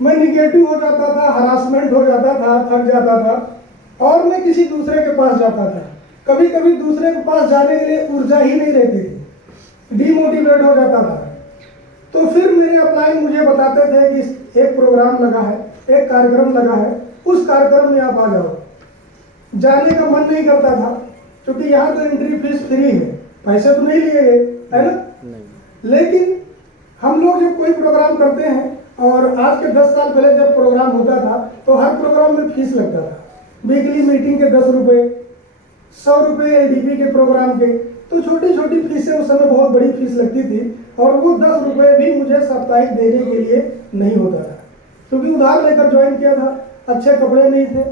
मैं निगेटिव हो जाता था, हरासमेंट हो जाता था, थक जाता था और मैं किसी दूसरे के पास जाता था। कभी कभी दूसरे के पास जाने के लिए ऊर्जा ही नहीं रहती थी, डीमोटिवेट हो जाता था। तो फिर मेरे अपलाइन मुझे बताते थे कि एक प्रोग्राम लगा है, एक कार्यक्रम लगा है, उस कार्यक्रम में आप आ जाओ। जाने का मन नहीं करता था क्योंकि यहाँ तो एंट्री फीस फ्री है, पैसे तो नहीं लिए गए, है ना? लेकिन हम लोग जब कोई प्रोग्राम करते हैं, और आज के 10 साल पहले जब प्रोग्राम होता था तो हर प्रोग्राम में फीस लगता था। वीकली मीटिंग के 10 रुपये, 100 रुपये एलडीपी के प्रोग्राम के, तो छोटी छोटी फीसें उस समय बहुत बड़ी फीस लगती थी। और वो 10 रुपये भी मुझे साप्ताहिक देने के लिए नहीं होता था क्योंकि उधार लेकर ज्वाइन किया था। अच्छे कपड़े नहीं थे,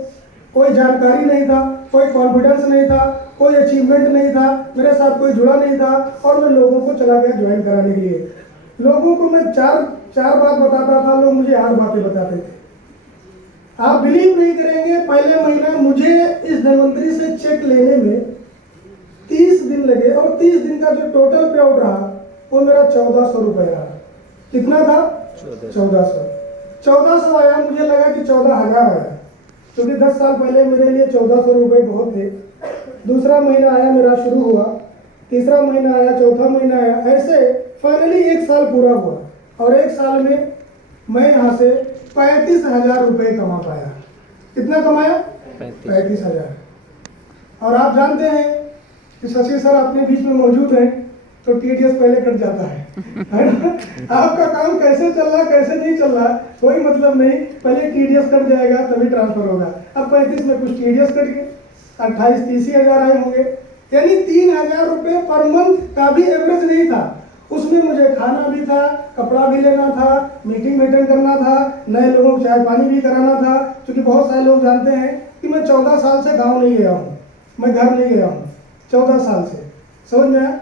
कोई जानकारी नहीं था, कोई कॉन्फिडेंस नहीं था, कोई अचीवमेंट नहीं था, मेरे साथ कोई जुड़ा नहीं था और मैं लोगों को चला गया ज्वाइन कराने के लिए। लोगों को मैं चार बात बताता था, लोग मुझे 8 बातें बताते थे। आप बिलीव नहीं करेंगे, पहले महीना मुझे इस धनवंतरी से चेक लेने में 30 दिन लगे और 30 दिन का जो टोटल पे आउट रहा वो मेरा 1400 रुपये रहा। कितना था? 1400 आया। मुझे लगा कि 14,000 आया क्योंकि 10 साल पहले मेरे लिए 1400 रुपये बहुत थे। दूसरा महीना आया, मेरा शुरू हुआ, तीसरा महीना आया, चौथा महीना आया, ऐसे फाइनली 1 साल पूरा हुआ और 1 साल में मैं यहाँ से 35,000 रुपये कमा पाया। कितना कमाया? 35,000। और आप जानते हैं कि शशि सर अपने बीच में मौजूद हैं तो टीडीएस पहले कट जाता है ना? आपका काम कैसे चल रहा, कैसे नहीं चल रहा, कोई मतलब नहीं, पहले टीडीएस कट जाएगा तभी ट्रांसफर होगा। अब 35 में कुछ टीडीएस कट गए, 28-30 हजार आए होंगे, यानी 3,000 रुपये पर मंथ का भी एवरेज नहीं था। उसमें मुझे खाना भी था, कपड़ा भी लेना था, मीटिंग अटेंड करना था, नए लोगों को चाय पानी भी कराना था, क्योंकि बहुत सारे लोग जानते हैं कि मैं 14 साल से गाँव नहीं गया हूँ, मैं घर नहीं गया हूँ 14 साल से। समझ में आया?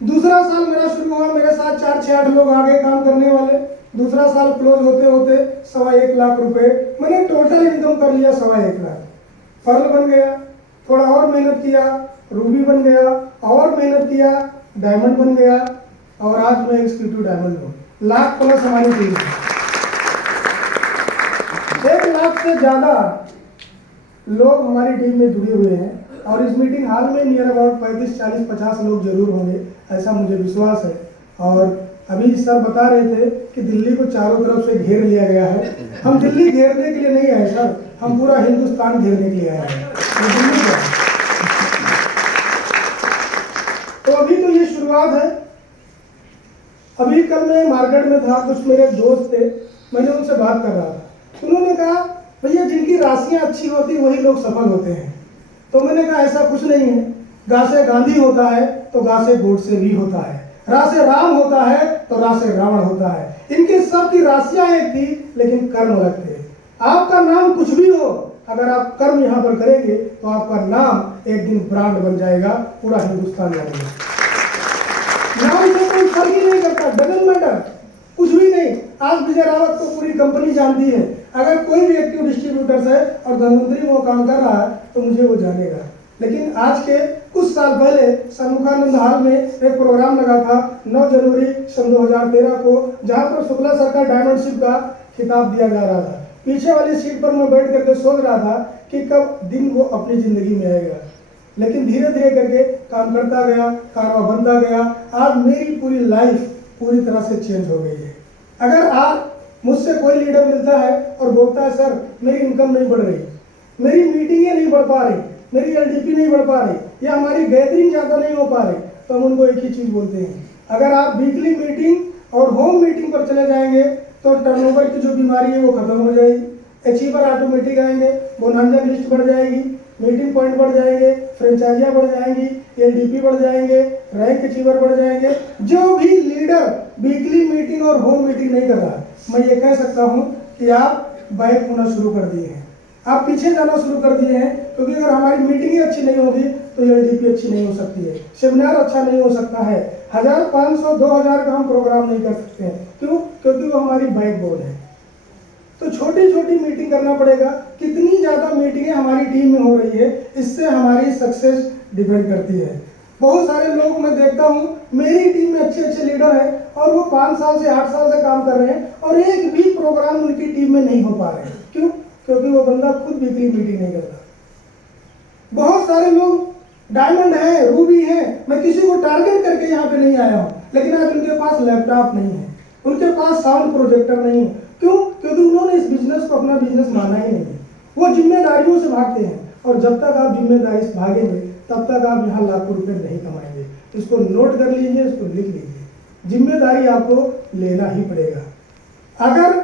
दूसरा साल मेरा शुरू हुआ, मेरे साथ 4-6-8 लोग आ गए काम करने वाले। दूसरा साल क्लोज होते होते 1.25 लाख रुपए मैंने टोटल इनकम कर लिया। 1.25 लाख पर्ल बन गया, थोड़ा और मेहनत किया, रूबी बन गया, और मेहनत किया, डायमंड बन गया, और आज मैं एग्जीक्यूटिव डायमंड हूँ। लाख प्लस हमारी टीम है, 1 लाख से ज्यादा लोग हमारी टीम में जुड़े हुए हैं। और इस मीटिंग हॉल में नियर अबाउट 35-40-50 लोग जरूर होंगे, ऐसा मुझे विश्वास है। और अभी सर बता रहे थे कि दिल्ली को चारों तरफ से घेर लिया गया है। हम दिल्ली घेरने के लिए नहीं आए सर, हम पूरा हिंदुस्तान घेरने के लिए आए हैं। तो अभी तो ये शुरुआत है। अभी कल मैं मार्केट में था, कुछ मेरे दोस्त थे, मैंने उनसे बात कर रहा था। उन्होंने कहा भैया जिनकी राशियां अच्छी होती वही लोग सफल होते हैं। तो मैंने कहा ऐसा कुछ नहीं है, गा से गांधी होता है तो गा से गोडसे भी होता है, रा से राम होता है तो रा से रावण होता है। इनके सब की राशियां एक थी लेकिन कर्म अलग थे। आपका नाम कुछ भी हो, अगर आप कर्म यहाँ पर करेंगे तो आपका नाम एक दिन ब्रांड बन जाएगा, पूरा हिंदुस्तान जानेगा। नाम से कोई फर्क ही नहीं करता, डजंट मैटर, कुछ भी नहीं। आज विजय रावत को पूरी कंपनी जानती है। अगर कोई भी एक्टिव डिस्ट्रीब्यूटर्स है और धनवंतरी में वो काम कर रहा है तो मुझे वो जानेगा। लेकिन आज के कुछ साल पहले सन्मुखानंद हॉल में एक प्रोग्राम लगा था 9 जनवरी सन 2013 को, जहां पर शुक्ला सर का डायमंडशिप का खिताब दिया जा रहा था। पीछे वाली सीट पर मैं बैठ करके सोच रहा था कि कब दिन वो अपनी जिंदगी में आएगा। लेकिन धीरे धीरे करके काम करता गया, कारवा बनता गया। आज मेरी पूरी लाइफ पूरी तरह से चेंज हो गई है। अगर आज मुझसे कोई लीडर मिलता है और बोलता है सर मेरी इनकम नहीं बढ़ रही, मेरी मीटिंगें नहीं बढ़ पा रही, मेरी एलडीपी नहीं बढ़ पा रही, या हमारी गैदरिंग ज़्यादा नहीं हो पा रही, तो हम उनको एक ही चीज़ बोलते हैं, अगर आप वीकली मीटिंग और होम मीटिंग पर चले जाएंगे तो टर्नओवर की जो बीमारी है वो खत्म हो जाएगी, अचीवर ऑटोमेटिक आएंगे, बोनांजा लिस्ट बढ़ जाएगी, मीटिंग पॉइंट बढ़ जाएंगे, फ्रेंचाइजियाँ बढ़ जाएंगी, एलडीपी बढ़ जाएंगे, रैंक अचीवर बढ़ जाएंगे। जो भी लीडर वीकली मीटिंग और होम मीटिंग नहीं कर रहा, मैं ये कह सकता हूँ कि आप बैक होना शुरू कर दिए हैं, आप पीछे जाना शुरू कर दिए हैं। क्योंकि अगर हमारी मीटिंग अच्छी नहीं होगी तो एलडीपी अच्छी नहीं हो सकती है, सेमिनार अच्छा नहीं हो सकता है, 1000, 500, 2000 का हम प्रोग्राम नहीं कर सकते हैं। क्यों? क्योंकि वो हमारी बैकबोन है। तो छोटी छोटी मीटिंग करना पड़ेगा। कितनी ज़्यादा मीटिंगें हमारी टीम में हो रही है, इससे हमारी सक्सेस डिपेंड करती है। बहुत सारे लोग मैं देखता हूँ मेरी टीम में अच्छे अच्छे लीडर हैं और वो 5 साल से 8 साल से काम कर रहे हैं और एक भी प्रोग्राम उनकी टीम में नहीं हो पा रहे हैं। क्यों? क्योंकि वो बंदा खुद वीकली मीटिंग नहीं करता। बहुत सारे लोग डायमंड है, रूबी है, मैं किसी को टारगेट करके यहाँ पे नहीं आया हूँ, लेकिन आज उनके पास लैपटॉप नहीं है, उनके पास साउंड प्रोजेक्टर नहीं है। क्यों? क्योंकि उन्होंने इस बिजनेस को अपना बिजनेस माना ही नहीं है। वो जिम्मेदारियों से भागते हैं और जब तक आप जिम्मेदारी से भागेंगे तब तक आप यहाँ लाखों रुपए नहीं कमाएंगे। इसको नोट कर लीजिए, इसको लिख लीजिए, जिम्मेदारी आपको लेना ही पड़ेगा। अगर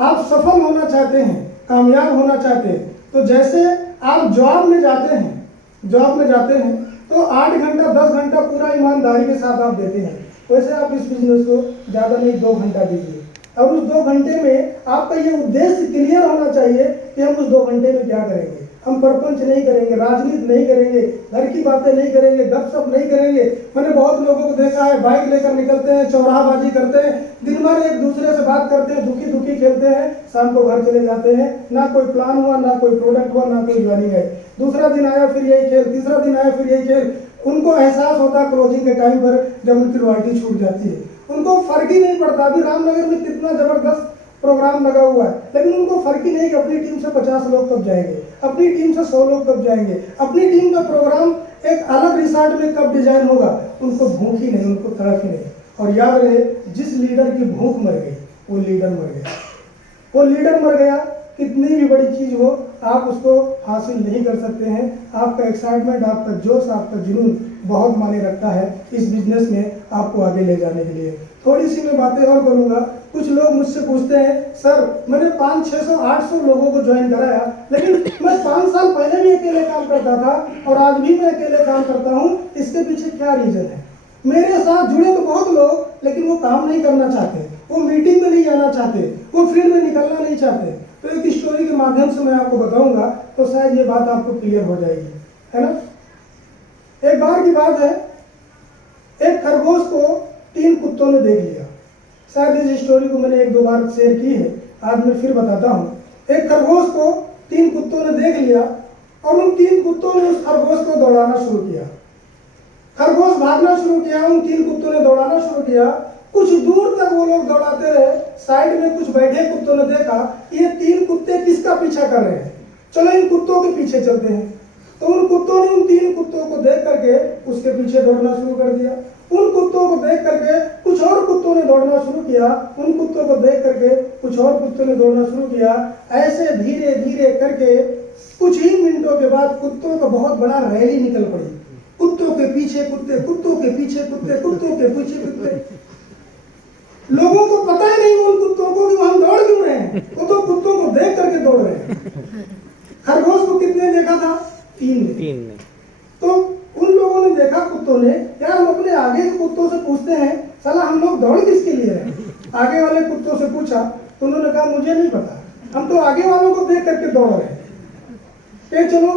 आप सफल होना चाहते हैं, कामयाब होना चाहते हैं, तो जैसे आप जॉब में जाते हैं तो 8 घंटा 10 घंटा पूरा ईमानदारी के साथ आप देते हैं, वैसे आप इस बिजनेस को ज़्यादा नहीं 2 घंटा दीजिए। और उस 2 घंटे में आपका ये उद्देश्य क्लियर होना चाहिए कि हम उस 2 घंटे में क्या करेंगे। हम परपंच नहीं करेंगे, राजनीति नहीं करेंगे, घर की बातें नहीं करेंगे, गपशप नहीं करेंगे। मैंने बहुत लोगों को देखा है बाइक लेकर निकलते हैं, चौराहाबाजी करते हैं, दिन भर एक दूसरे से बात करते हैं, दुखी दुखी खेलते हैं, शाम को घर चले जाते हैं। ना कोई प्लान हुआ, ना कोई प्रोडक्ट हुआ, ना कोई ज्वाइनिंग है। दूसरा दिन आया फिर यही खेल, तीसरा दिन आया फिर यही खेल। उनको एहसास होता है क्लोजिंग के टाइम पर जब उनकी रॉयल्टी छूट जाती है, उनको फर्क ही नहीं पड़ता। अभी रामनगर में कितना जबरदस्त प्रोग्राम लगा हुआ है, लेकिन उनको फर्क ही नहीं कि अपनी टीम से 50 लोग कब जाएंगे, अपनी टीम से 100 लोग कब जाएंगे, अपनी टीम का प्रोग्राम एक अलग रिसॉर्ट में कब डिजाइन होगा। उनको भूख ही नहीं, उनको तड़प ही नहीं। और याद रहे, जिस लीडर की भूख मर गई वो लीडर मर गया। वो लीडर मर गया, कितनी भी बड़ी चीज हो आप उसको हासिल नहीं कर सकते हैं। आपका एक्साइटमेंट, आपका जोश, आपका जुनून बहुत मायने रखता है इस बिजनेस में आपको आगे ले जाने के लिए। थोड़ी सी मैं बातें और करूंगा। कुछ लोग मुझसे पूछते हैं, सर मैंने 500, 600, 800 लोगों को ज्वाइन कराया, लेकिन मैं 5 साल पहले भी अकेले काम करता था और आज भी मैं अकेले काम करता हूँ, इसके पीछे क्या रीजन है? मेरे साथ जुड़े तो बहुत लोग, लेकिन वो काम नहीं करना चाहते, वो मीटिंग में नहीं जाना चाहते, वो फील्ड में निकलना नहीं चाहते। तो एक स्टोरी के माध्यम से मैं आपको बताऊंगा तो शायद ये बात आपको क्लियर हो जाएगी, है ना। एक बार की बात है, एक खरगोश को 3 कुत्तों ने देख लिया। शायद इस स्टोरी को मैंने 1-2 बार शेयर की है, आज मैं फिर बताता हूँ। एक खरगोश को 3 कुत्तों ने देख लिया और उन 3 कुत्तों ने उस खरगोश को दौड़ाना शुरू किया। खरगोश भागना शुरू किया, उन 3 कुत्तों ने दौड़ाना शुरू किया। कुछ दूर तक वो लोग दौड़ाते रहे। साइड में कुछ बैठे कुत्तों ने देखा ये 3 कुत्ते किसका पीछा कर रहे हैं, चलो इन कुत्तों के पीछे चलते हैं। तो उन कुत्तों ने उन 3 कुत्तों को देख करके उसके पीछे दौड़ना शुरू कर दिया। उन कुत्तों को देख करके कुछ और कुत्तों ने दौड़ना शुरू किया। उन कुत्तों को देख करके कुछ और कुत्तों ने दौड़ना शुरू किया। ऐसे धीरे धीरे करके कुछ ही मिनटों के बाद कुत्तों का बहुत बड़ा रैली निकल पड़ी। कुत्तों के पीछे कुत्ते, कुत्तों के पीछे कुत्ते, कुत्तों के पीछे कुत्ते। लोगों को पता ही नहीं उन कुत्तों को कि हम दौड़ क्यों रहे हैं, वो तो कुत्तों को देख करके दौड़ रहे हैं। खरगोश को कितने देखा था? 3 ने। तो उन लोगों ने देखा, कुत्तों ने, यार हम अपने आगे के कुत्तों से पूछते हैं साला हम लोग दौड़ किसके लिए रहे हैं। आगे वाले कुत्तों से पूछा तो उन्होंने कहा मुझे नहीं पता, हम तो आगे वालों को देख करके दौड़ रहे हैं। चलो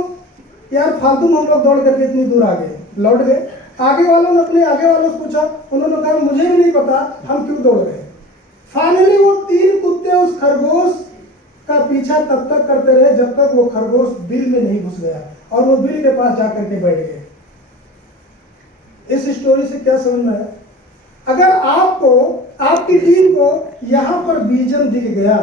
यार फालतू में हम लोग दौड़ करके इतनी दूर आ गए, लौट गए। आगे वालों ने अपने आगे वालों से पूछा, उन्होंने कहा मुझे भी नहीं पता हम क्यों दौड़ रहे हैं। फाइनली वो 3 कुत्ते उस खरगोश का पीछा तब तक करते रहे जब तक वो खरगोश बिल में नहीं घुस गया और वो बिल के पास जाकर के बैठ गए। इस स्टोरी से क्या समझ में आया? अगर आपको, आपकी टीम को यहां पर विजन दिख गया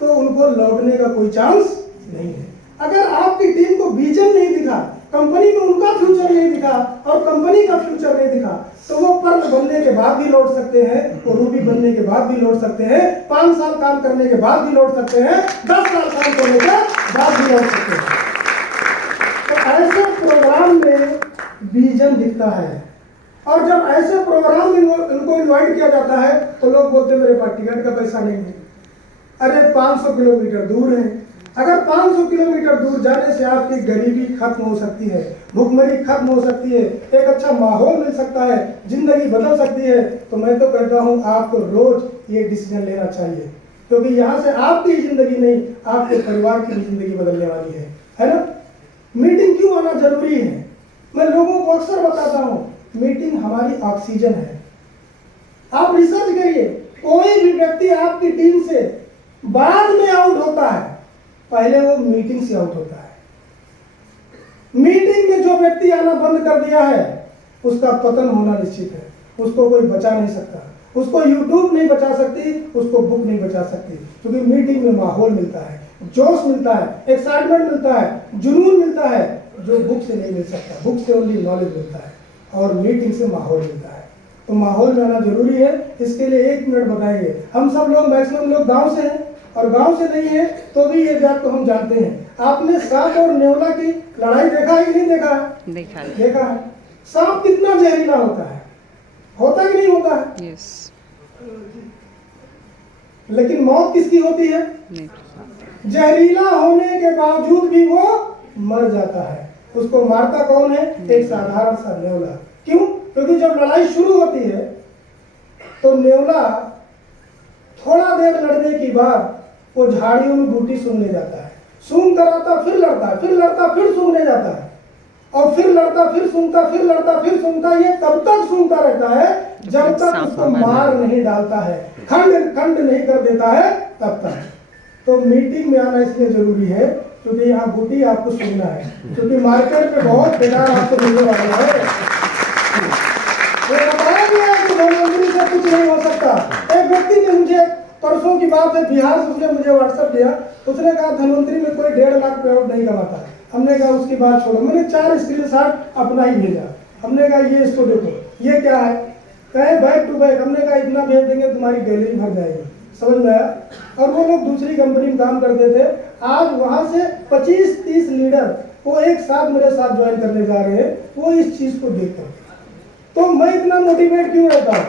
तो उनको लौटने का कोई चांस नहीं है। अगर आपकी टीम को विजन नहीं दिखा, कंपनी में उनका फ्यूचर नहीं दिखा और कंपनी का फ्यूचर नहीं दिखा, तो वो पर्ल बनने के बाद भी लौट सकते हैं, वो रूबी बनने के बाद भी लौट सकते हैं, 5 साल काम करने के बाद भी लौट सकते हैं, 10 साल काम करने के बाद भी लौट सकते हैं। तो ऐसे प्रोग्राम में विजन दिखता है और जब ऐसे प्रोग्राम में उनको इन्वाइट किया जाता है तो लोग बोलते मेरे पास टिकट का पैसा नहीं है। अरे 500 किलोमीटर दूर है। अगर 500 किलोमीटर दूर जाने से आपकी गरीबी खत्म हो सकती है, भुखमरी खत्म हो सकती है, एक अच्छा माहौल मिल सकता है, जिंदगी बदल सकती है, तो मैं तो कहता हूं आपको रोज ये डिसीजन लेना चाहिए, क्योंकि यहाँ से आपकी जिंदगी नहीं आपके परिवार की भी जिंदगी बदलने वाली है ना। मीटिंग क्यों आना जरूरी है? मैं लोगों को अक्सर बताता हूं, मीटिंग हमारी ऑक्सीजन है। आप रिसर्च करिए, कोई भी व्यक्ति आपकी टीम से बाद में आउट होता है, पहले वो मीटिंग से आउट होता है। मीटिंग में जो व्यक्ति आना बंद कर दिया है उसका पतन होना निश्चित है। उसको कोई बचा नहीं सकता, उसको यूट्यूब नहीं बचा सकती, उसको बुक नहीं बचा सकती, क्योंकि मीटिंग में माहौल मिलता है, जोश मिलता है, एक्साइटमेंट मिलता है, जुनून मिलता है, जो बुक से नहीं मिल सकता। बुक से ओनली नॉलेज मिलता है और मीटिंग से माहौल मिलता है। तो माहौल में आना जरूरी है। इसके लिए 1 मिनट बताएंगे। हम सब लोग, मैक्सिमम लोग गांव से हैं और गांव से नहीं है तो भी ये बात तो हम जानते हैं। आपने सांप और नेवला की लड़ाई देखा है कि नहीं देखा है? देखा है। सांप कितना जहरीला होता है, होता कि नहीं होता है? यस। लेकिन मौत किसकी होती है? जहरीला होने के बावजूद भी वो मर जाता है। उसको मारता कौन है? एक साधारण सा नेवला। क्यों? क्योंकि जब लड़ाई शुरू होती है तो नेवला थोड़ा देर लड़ने के बाद वो झाड़ियों में बूटी सूंघने जाता है, सूंघ कर आता, फिर लड़ता है, फिर लड़ता, फिर सूंघने जाता है, और फिर लड़ता, फिर सूंघता, फिर लड़ता, फिर सूंघता। ये तब तक सूंघता रहता है जब तक उसको मार नहीं डालता है, खंड खंड नहीं कर देता है, तब तक। तो मीटिंग में आना इसलिए जरूरी है क्योंकि यहाँ बूटी आपको सूंघना है, क्योंकि मार्केट में बहुत बेकार आपको मिलने वाला है। बताया गया है कि धनवंतरी से कुछ नहीं हो सकता। एक व्यक्ति ने मुझे, परसों की बात है, बिहार से उसने मुझे व्हाट्सएप दिया। उसने कहा धनवंतरी में कोई 1.5 लाख पेआउट नहीं कमाता। हमने कहा उसकी बात छोड़ो। मैंने 4 स्क्रीनशॉट अपना ही भेजा। हमने कहा ये इसको देखो, ये क्या है? कहे बैक टू बैक। हमने कहा इतना भेज देंगे तुम्हारी गैलरी भर जाएगी। समझ में आया? और वो लोग दूसरी कंपनी में काम करते थे। आज वहां से 25-30 लीडर वो एक साथ मेरे साथ ज्वाइन करने जा रहे हैं, वो इस चीज को देखकर। तो मैं इतना मोटिवेट क्यों रहता हूँ,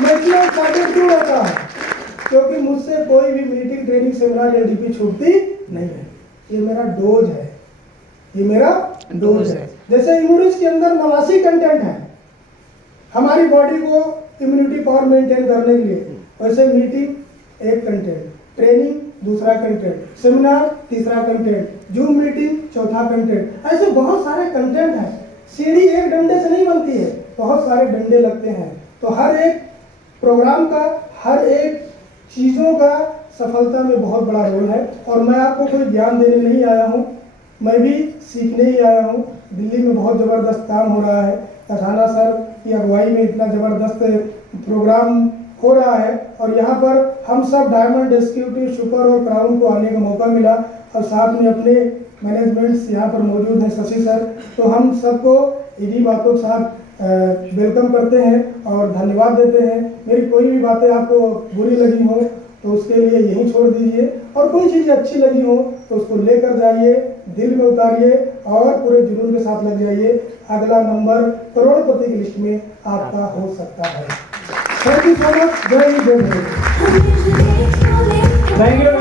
मैं इतना एक्साइटेड क्यों रहता हूँ? क्योंकि मुझसे कोई भी मीटिंग, ट्रेनिंग, सेमिनार या डीपी छूटती नहीं है। ये मेरा डोज है, ये मेरा डोज है। जैसे इम्यूनिटी के अंदर 89 कंटेंट है हमारी बॉडी को इम्यूनिटी पावर मेंटेन करने के लिए, वैसे मीटिंग एक कंटेंट, ट्रेनिंग दूसरा कंटेंट, सेमिनार तीसरा कंटेंट, जूम मीटिंग चौथा कंटेंट। ऐसे बहुत सारे कंटेंट हैं। सीढ़ी एक डंडे से नहीं बनती है, बहुत सारे डंडे लगते हैं। तो हर एक प्रोग्राम का, हर एक चीज़ों का सफलता में बहुत बड़ा रोल है। और मैं आपको कोई ज्ञान देने नहीं आया हूँ, मैं भी सीखने ही आया हूँ। दिल्ली में बहुत ज़बरदस्त काम हो रहा है, अठाना सर की अगुवाई में इतना ज़बरदस्त प्रोग्राम हो रहा है। और यहाँ पर हम सब डायमंड, एग्जीक्यूटिव, सुपर और क्राउन को आने का मौका मिला। और साथ में अपने मैनेजमेंट्स यहाँ पर मौजूद हैं, शशि सर। तो हम सबको इन्हीं बातों के साथ वेलकम करते हैं और धन्यवाद देते हैं। मेरी कोई भी बातें आपको बुरी लगी हो तो उसके लिए यहीं छोड़ दीजिए, और कोई चीज़ अच्छी लगी हो तो उसको लेकर जाइए, दिल में उतारिए और पूरे जुनून के साथ लग जाइए। अगला नंबर करोड़पति की लिस्ट में आपका हो सकता है। Thank you so much. जय हिंद, जय भारत। Thank you.